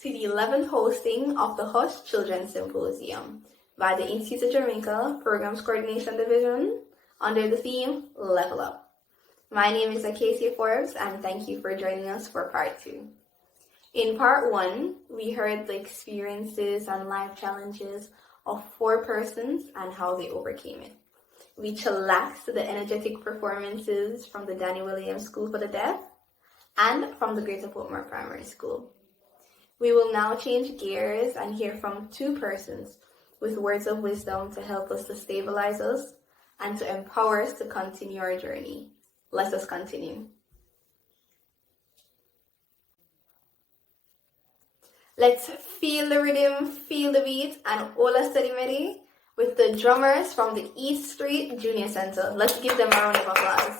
to the 11th hosting of the Hush Children's Symposium by the Institute of Jamaica Programs Coordination Division under the theme Level Up. My name is Acacia Forbes, and thank you for joining us for part 2. In part 1, we heard the experiences and life challenges of 4 persons and how they overcame it. We chillaxed to the energetic performances from the Danny Williams School for the Deaf and from the Greater Portmore Primary School. We will now change gears and hear from 2 persons with words of wisdom to help us to stabilize us and to empower us to continue our journey. Let us continue. Let's feel the rhythm, feel the beat, and all a steady ready with the drummers from the East Street Junior Center. Let's give them a round of applause.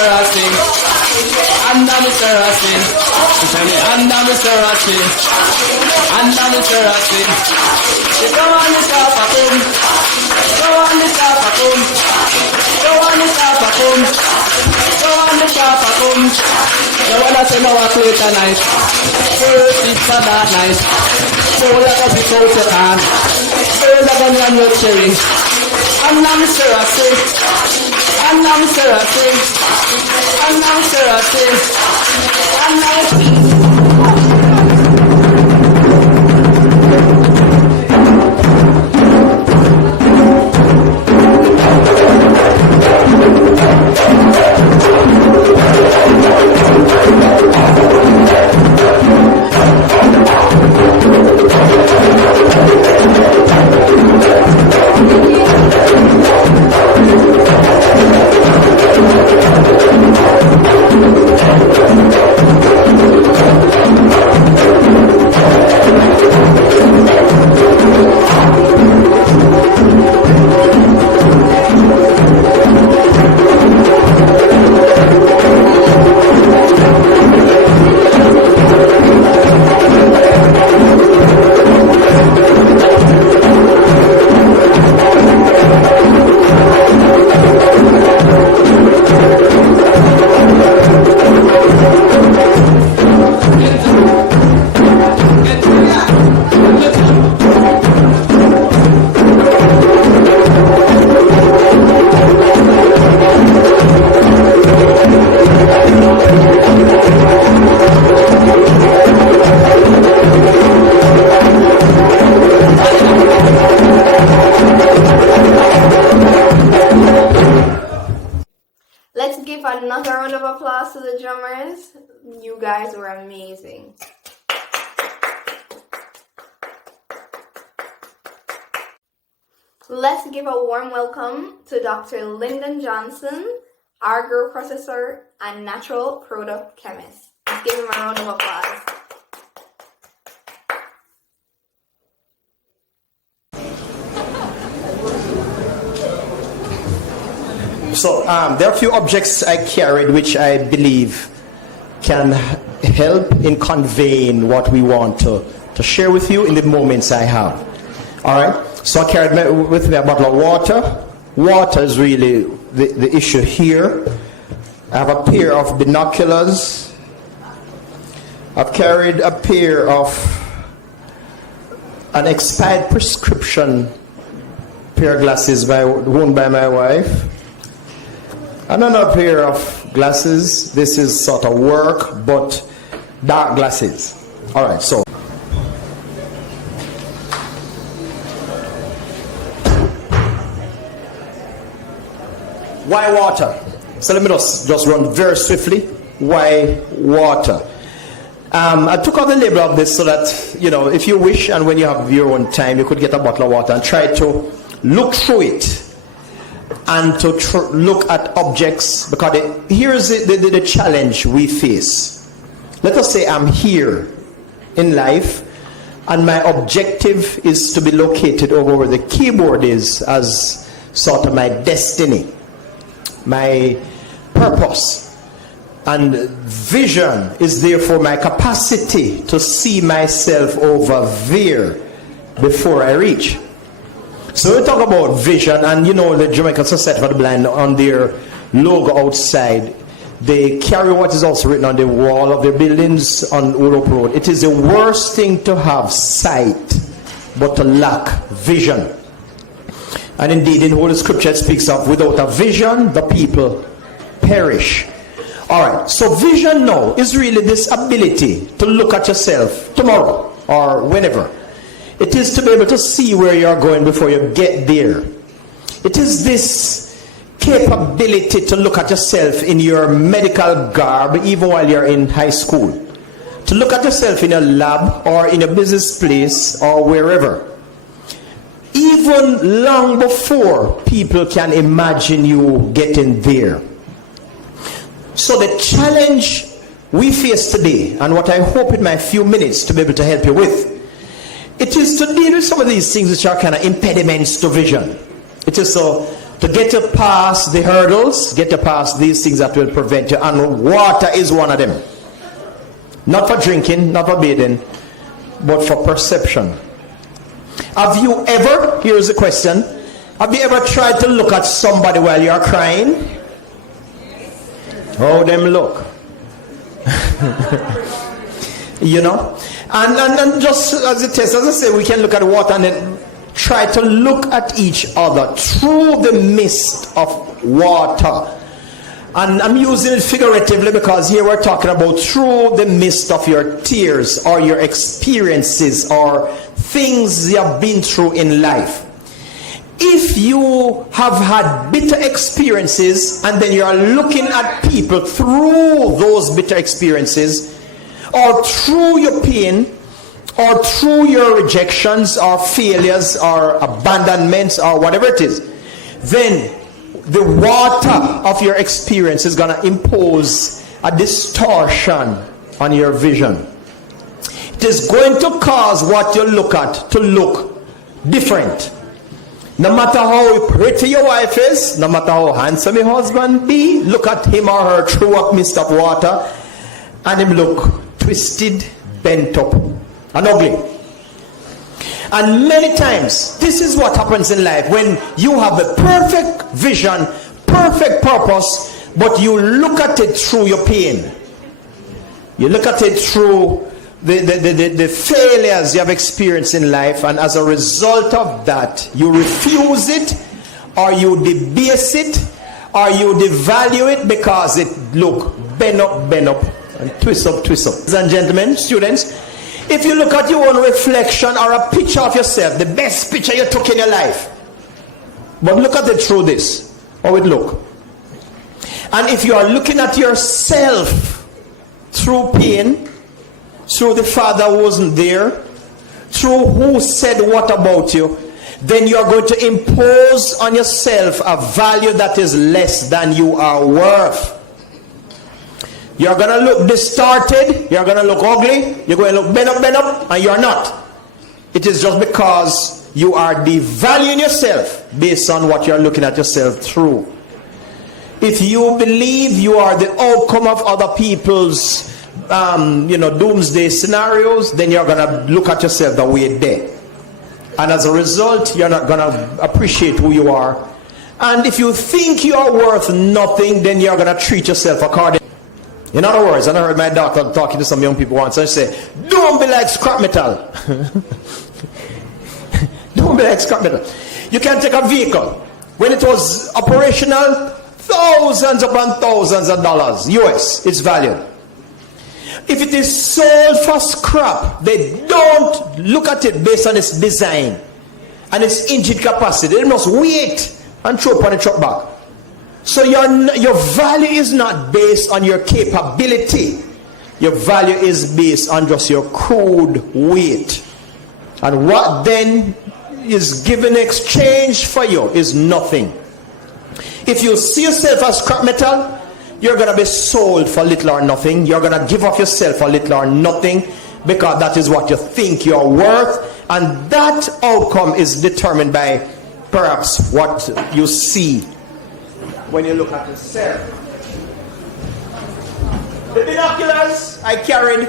Mr. Rossi. Under Mr. Rossi. Under Mr. Rossi. Under Mr. Rossi. Go on, Mr. Pakum. Go on, Mr. Pakum. Go on, Mr. Pakum. Go on, Mr. Pakum. The one that's in our play tonight. First it's for that night. So let us be out your hand. Burn the gun on your cherry. And now Mr. Rossi. And now Mr. Rossi. And now Mr. Rossi. And now Let's give another round of applause to the drummers. You guys were amazing. Let's give a warm welcome to Dr. Lyndon Johnson, agro-processor and natural product chemist. Let's give him a round of applause. So there are a few objects I carried which I believe can help in conveying what we want to share with you in the moments I have. All right? So I carried with me a bottle of water. Water is really the issue here. I have a pair of binoculars. I've carried a pair of an expired prescription pair of glasses worn by my wife. Another pair of glasses. This is sort of work, but dark glasses. All right, so. Why water? So let me just run very swiftly. Why water? I took out the label of this so that, you know, if you wish and when you have your own time, you could get a bottle of water and try to look through it and to look at objects, because here's the challenge we face. Let us say I'm here in life and my objective is to be located over where the keyboard is as sort of my destiny, my purpose. And vision is therefore my capacity to see myself over there before I reach. So we talk about vision, and you know the Jamaican Society for the Blind, on their logo outside, they carry what is also written on the wall of their buildings on Europe Road. It is the worst thing to have sight, but to lack vision. And indeed, in Holy Scripture it speaks of, without a vision, the people perish. Alright, so vision now is really this ability to look at yourself tomorrow or whenever. It is to be able to see where you are going before you get there. It is this capability to look at yourself in your medical garb even while you're in high school. To look at yourself in a lab or in a business place or wherever. Even long before people can imagine you getting there. So the challenge we face today, and what I hope in my few minutes to be able to help you with, it is to deal with some of these things which are kind of impediments to vision. It is to to get you past the hurdles, get you past these things that will prevent you. And water is one of them. Not for drinking, not for bathing, but for perception. Have you ever, here's the question, have you ever tried to look at somebody while you're crying? Oh, them look. You know? And just as a test, as I say, we can look at water and then try to look at each other through the mist of water. And I'm using it figuratively because here we're talking about through the mist of your tears or your experiences or things you have been through in life. If you have had bitter experiences and then you are looking at people through those bitter experiences or through your pain or through your rejections or failures or abandonments or whatever it is, then the water of your experience is going to impose a distortion on your vision. It is going to cause what you look at to look different. No matter how pretty your wife is, no matter how handsome your husband be, look at him or her through a mist of water and him look twisted, bent up and ugly. And many times this is what happens in life when you have the perfect vision, perfect purpose, but you look at it through your pain. You look at it through the failures you have experienced in life, and as a result of that you refuse it or you debase it or you devalue it because it look bend up and twist up. Ladies and gentlemen, students, if you look at your own reflection or a picture of yourself, the best picture you took in your life, but look at it through this, how it look. And if you are looking at yourself through pain, through the father who wasn't there, through who said what about you, then you are going to impose on yourself a value that is less than you are worth. You're going to look distorted, you're going to look ugly, you're going to look bent up, and you're not. It is just because you are devaluing yourself based on what you're looking at yourself through. If you believe you are the outcome of other people's doomsday scenarios, then you're going to look at yourself the way they. And as a result, you're not going to appreciate who you are. And if you think you are worth nothing, then you're going to treat yourself accordingly. In other words, and I heard my daughter talking to some young people once, and she said, don't be like scrap metal. Don't be like scrap metal. You can take a vehicle. When it was operational, thousands upon thousands of dollars, US, its value. If it is sold for scrap, they don't look at it based on its design and its engine capacity. They must wait and throw upon the truck back. So your value is not based on your capability. Your value is based on just your crude weight. And what then is given in exchange for you is nothing. If you see yourself as scrap metal, you're going to be sold for little or nothing. You're going to give up yourself for little or nothing because that is what you think you're worth. And that outcome is determined by perhaps what you see when you look at yourself. The binoculars I carried,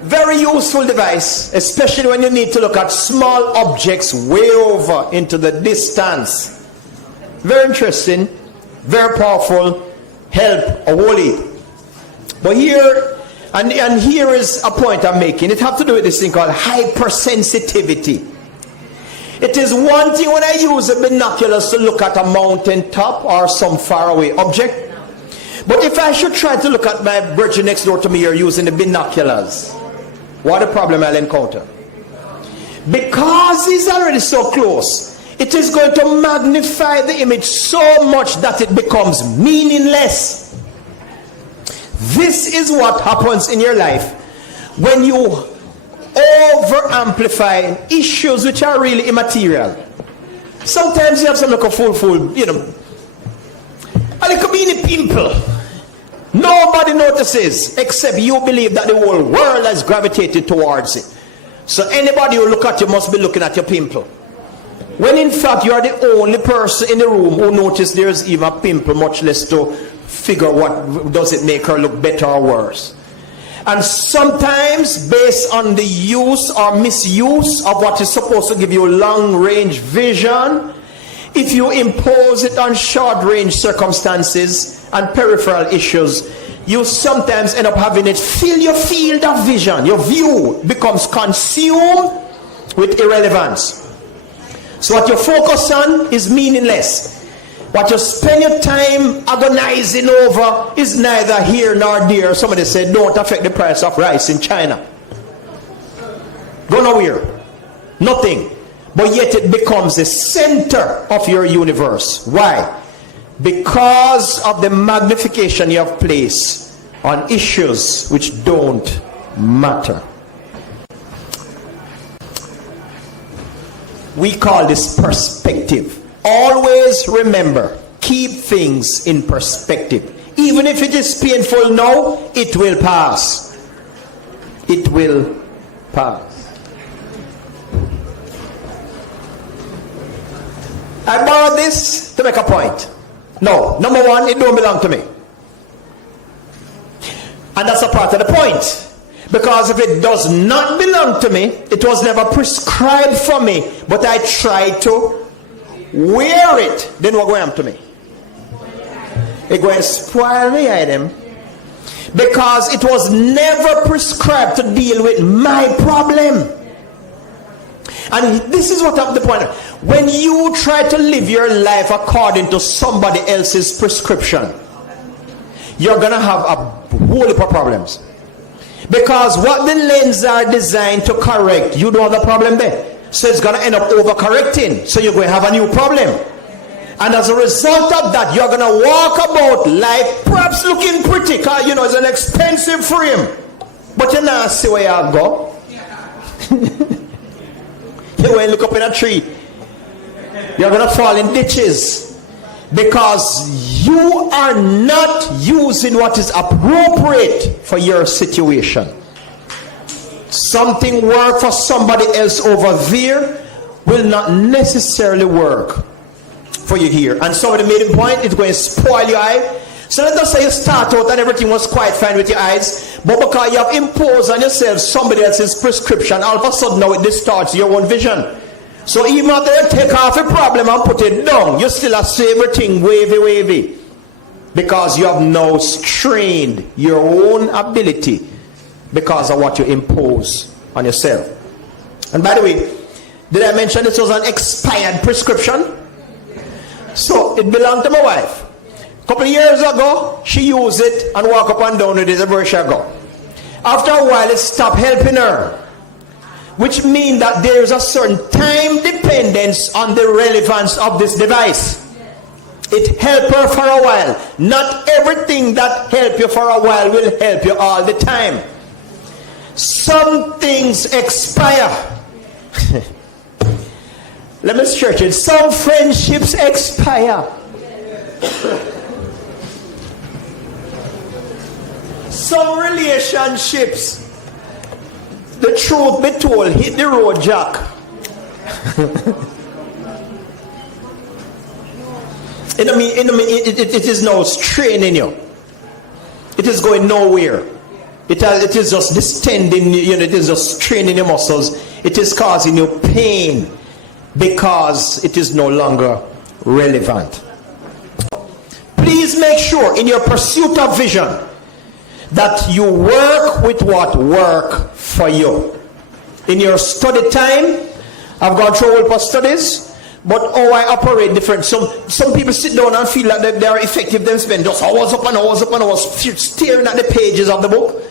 very useful device, especially when you need to look at small objects way over into the distance. Very interesting, very powerful, help a whole heap. But here, and here is a point I'm making. It has to do with this thing called hypersensitivity. It is one thing when I use the binoculars to look at a mountain top or some faraway object. But if I should try to look at my virgin next door to me here using the binoculars, what a problem I'll encounter. Because he's already so close, it is going to magnify the image so much that it becomes meaningless. This is what happens in your life when you over amplify issues which are really immaterial. Sometimes you have some like a full, a little mini pimple. Nobody notices except you believe that the whole world has gravitated towards it. So anybody who look at you must be looking at your pimple. When in fact you are the only person in the room who noticed there's even a pimple, much less to figure what does it make her look better or worse. And sometimes based on the use or misuse of what is supposed to give you long-range vision, if you impose it on short-range circumstances and peripheral issues, you sometimes end up having it fill your field of vision. Your view becomes consumed with irrelevance. So what you focus on is meaningless. What you spend your time agonizing over is neither here nor there. Somebody said, don't affect the price of rice in China. Go nowhere. Nothing. But yet it becomes the center of your universe. Why? Because of the magnification you have placed on issues which don't matter. We call this perspective. Always remember, keep things in perspective. Even if it is painful now, it will pass. It will pass. I borrowed this to make a point. No, number one, it don't belong to me. And that's a part of the point. Because if it does not belong to me, it was never prescribed for me, but I tried to wear it, then what going to me? It going to spoil me item. Because it was never prescribed to deal with my problem. And this is what I'm the point. When you try to live your life according to somebody else's prescription, you're going to have a whole heap of problems. Because what the lenses are designed to correct, you don't have the problem there. So it's going to end up overcorrecting. So you're going to have a new problem. And as a result of that, you're going to walk about life perhaps looking pretty. Because, you know, it's an expensive frame. But you not see where you go. You won't look up in a tree. You're going to fall in ditches. Because you are not using what is appropriate for your situation. Something work for somebody else over there will not necessarily work for you here. And somebody made a point, it's going to spoil your eye. So let us say you start out and everything was quite fine with your eyes, but because you have imposed on yourself somebody else's prescription, all of a sudden now it distorts your own vision. So even after you take off a problem and put it down, you still have to see everything wavy. Because you have now strained your own ability because of what you impose on yourself. And by the way, did I mention this was an expired prescription? So it belonged to my wife. A couple of years ago, she used it and walked up and down with it everywhere she go. After a while, it stopped helping her. Which means that there is a certain time dependence on the relevance of this device. It helped her for a while. Not everything that helps you for a while will help you all the time. Some things expire. Let me stretch it. Some friendships expire. Some relationships, the truth be told, hit the road, Jack. It is now straining you. It is going nowhere. It is just distending, it is just straining your muscles. It is causing you pain because it is no longer relevant. Please make sure in your pursuit of vision that you work with what work for you. In your study time, I've gone through a lot of studies, but I operate different. Some people sit down and feel like they are effective, then spend just hours up and hours staring at the pages of the book.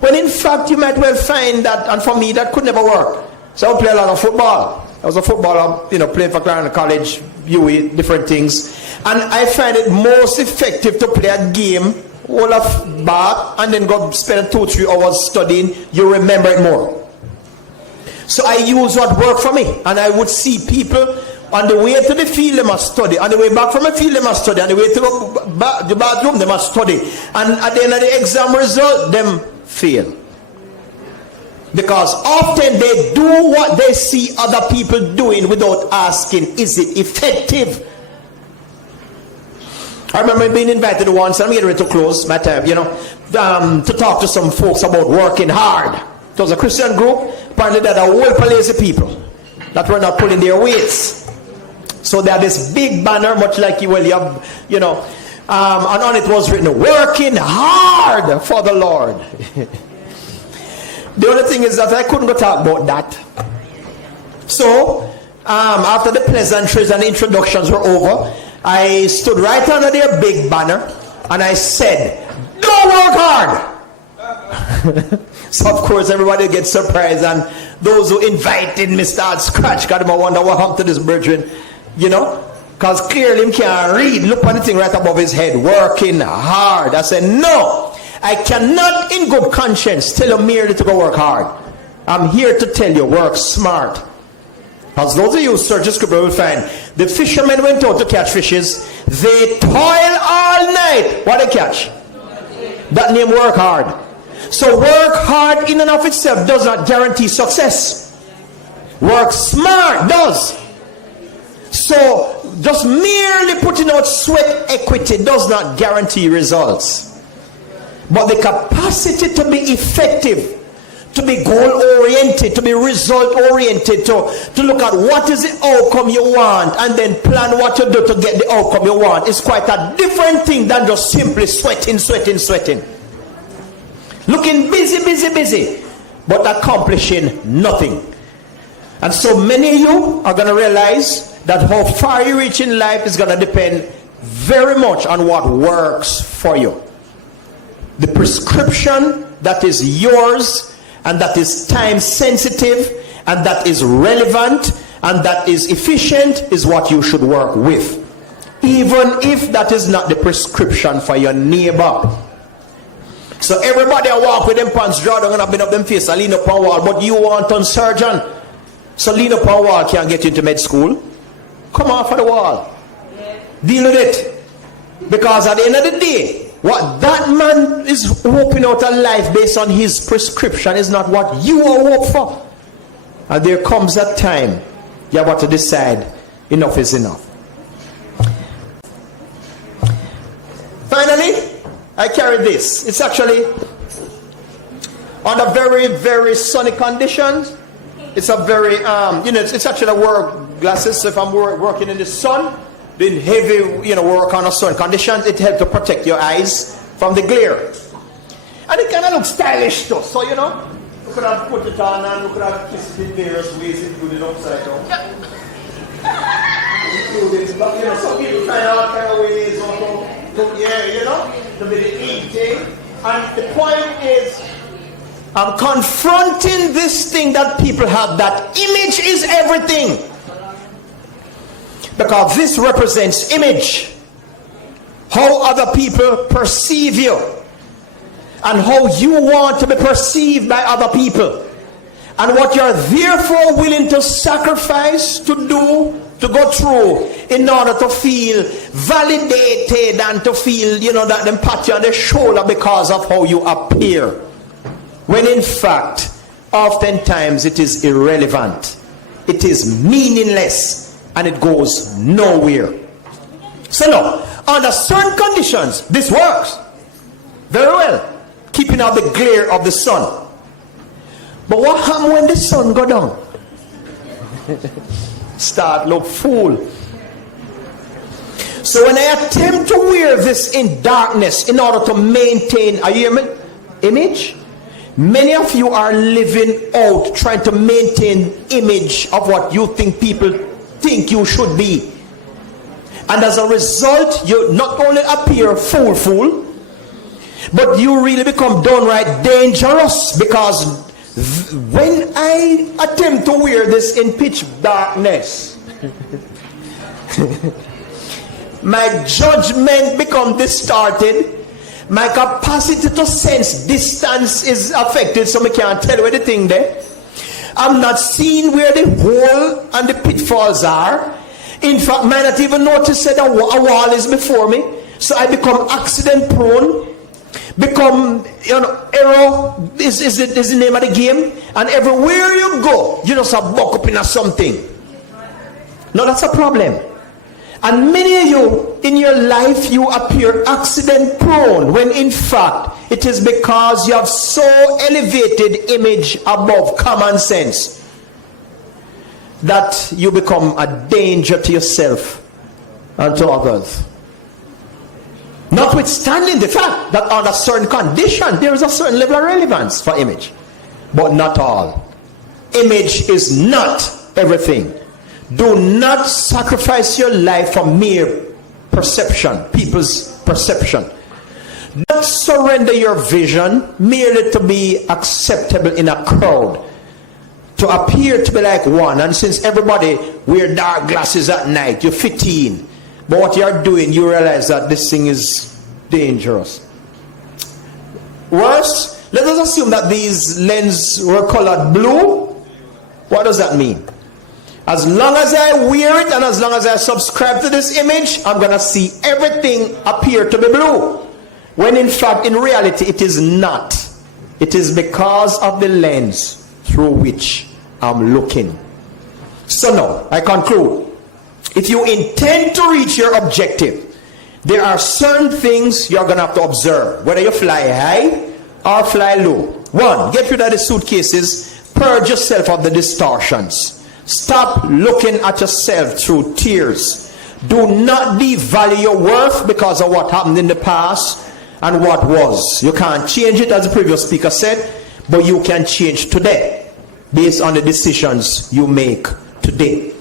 When in fact you might well find that, and for me that could never work. So I play a lot of football. I was a footballer, playing for Clarendon College, UE, different things. And I find it most effective to play a game, all of back, and then go spend 2-3 hours studying. You remember it more. So I use what worked for me. And I would see people on the way to the field, they must study. On the way back from the field, they must study. On the way to the bathroom, they must study. And at the end of the exam result, them fail. Because often they do what they see other people doing without asking, is it effective? I remember being invited once, I'm getting ready to close my time, to talk to some folks about working hard. It was a Christian group, apparently that are whole lazy people that were not pulling their weights. So they had this big banner, much like you have, and on it was written, working hard for the Lord. The only thing is that I couldn't go talk about that. So, after the pleasantries and introductions were over, I stood right under their big banner and I said, don't work hard. So of course everybody gets surprised, and those who invited me start scratch. God, I wonder what happened to this brethren, because clearly he can't read. Look on the thing right above his head, working hard. I said, no, I cannot in good conscience tell you merely to go work hard. I'm here to tell you, work smart. As those of you who search the scripture will find, the fishermen went out to catch fishes. They toil all night. What they catch? That name work hard. So work hard in and of itself does not guarantee success. Work smart does. So just merely putting out sweat equity does not guarantee results. But the capacity to be effective, to be goal-oriented, to be result-oriented, to look at what is the outcome you want and then plan what to do to get the outcome you want is quite a different thing than just simply sweating. Looking busy, but accomplishing nothing. And so many of you are going to realize that how far you reach in life is going to depend very much on what works for you. The prescription that is yours and that is time sensitive and that is relevant and that is efficient is what you should work with, even if that is not the prescription for your neighbor. So everybody I walk with them pants drawn down and I've been up them face, I lean up on wall, but you want on surgeon. So lean up on wall can't get you into med school. Come off of the wall. Deal with it. Because at the end of the day, what that man is hoping out of life based on his prescription is not what you are hoping for. And there comes that time you have got to decide enough is enough. Finally, I carry this. It's actually under very, very sunny conditions. It's a very, it's actually work glasses. So if I'm working in the sun, doing heavy, work on a sun conditions, it helps to protect your eyes from the glare. And it kind of looks stylish too. So, you could have put it on and you could have kissed it in various ways, including upside down. Including, but, some people try all kind of ways, to be the eating. And the point is, I'm confronting this thing that people have, that image is everything. Because this represents image. How other people perceive you. And how you want to be perceived by other people. And what you're therefore willing to sacrifice, to do, to go through in order to feel validated and to feel, that them pat you on the shoulder because of how you appear. When in fact, oftentimes it is irrelevant. It is meaningless and it goes nowhere. So now, under certain conditions, this works very well, keeping out the glare of the sun. But what happens when the sun go down? Start look fool. So when I attempt to wear this in darkness in order to maintain, are you hear me? Image? Many of you are living out trying to maintain image of what you think people think you should be. And as a result, you not only appear fool, but you really become downright dangerous, because when I attempt to wear this in pitch darkness, my judgment becomes distorted. My capacity to sense distance is affected, so I can't tell where the thing there. I'm not seeing where the hole and the pitfalls are. In fact, I might not even notice that a wall is before me. So I become accident prone. become, error is the name of the game, and everywhere you go, you just have buck up in something. No, that's a problem. And many of you, in your life, you appear accident prone, when in fact, it is because you have so elevated image above common sense that you become a danger to yourself and to others. Notwithstanding the fact that under certain conditions, there is a certain level of relevance for image. But not all. Image is not everything. Do not sacrifice your life for mere perception, people's perception. Don't surrender your vision merely to be acceptable in a crowd, to appear to be like one. And since everybody wear dark glasses at night, you fit in. But what you're doing, you realize that this thing is dangerous. Worse, let us assume that these lenses were colored blue. What does that mean? As long as I wear it and as long as I subscribe to this image, I'm going to see everything appear to be blue. When in fact, in reality, it is not. It is because of the lens through which I'm looking. So now, I conclude. If you intend to reach your objective, there are certain things you're going to have to observe. Whether you fly high or fly low. One, get rid of the suitcases. Purge yourself of the distortions. Stop looking at yourself through tears. Do not devalue your worth because of what happened in the past and what was. You can't change it, as the previous speaker said, but you can change today based on the decisions you make today.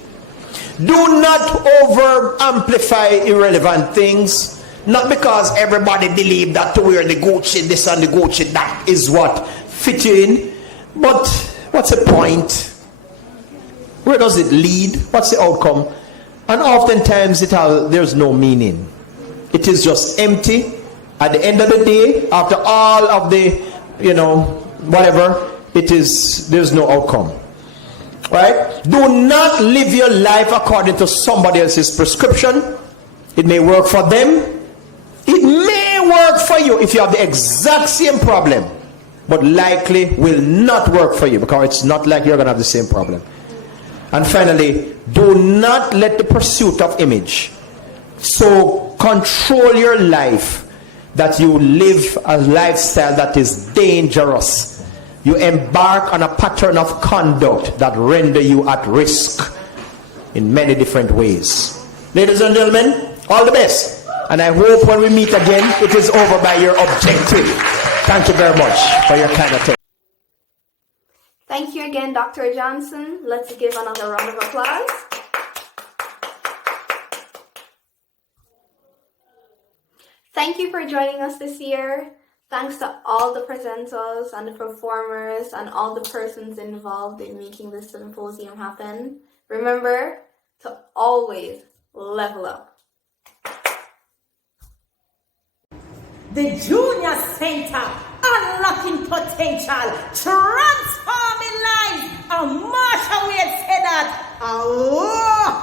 Do not over amplify irrelevant things, not because everybody believe that to wear the Gucci this and the Gucci that is what fit you in, but what's the point? Where does it lead? What's the outcome? And oftentimes there's no meaning. It is just empty. At the end of the day, after all of the, whatever, there's no outcome. Right? Do not live your life according to somebody else's prescription. It may work for them. It may work for you if you have the exact same problem, but likely will not work for you because it's not like you're going to have the same problem. And finally, do not let the pursuit of image so control your life that you live a lifestyle that is dangerous. You embark on a pattern of conduct that render you at risk in many different ways. Ladies and gentlemen, all the best. And I hope when we meet again, it is over by your objective. Thank you very much for your kind attention. Thank you again, Dr. Johnson. Let's give another round of applause. Thank you for joining us this year. Thanks to all the presenters and the performers and all the persons involved in making this symposium happen. Remember to always level up. The Junior Center, unlocking potential, transforming lives. And Marsha Wade said that. Oh.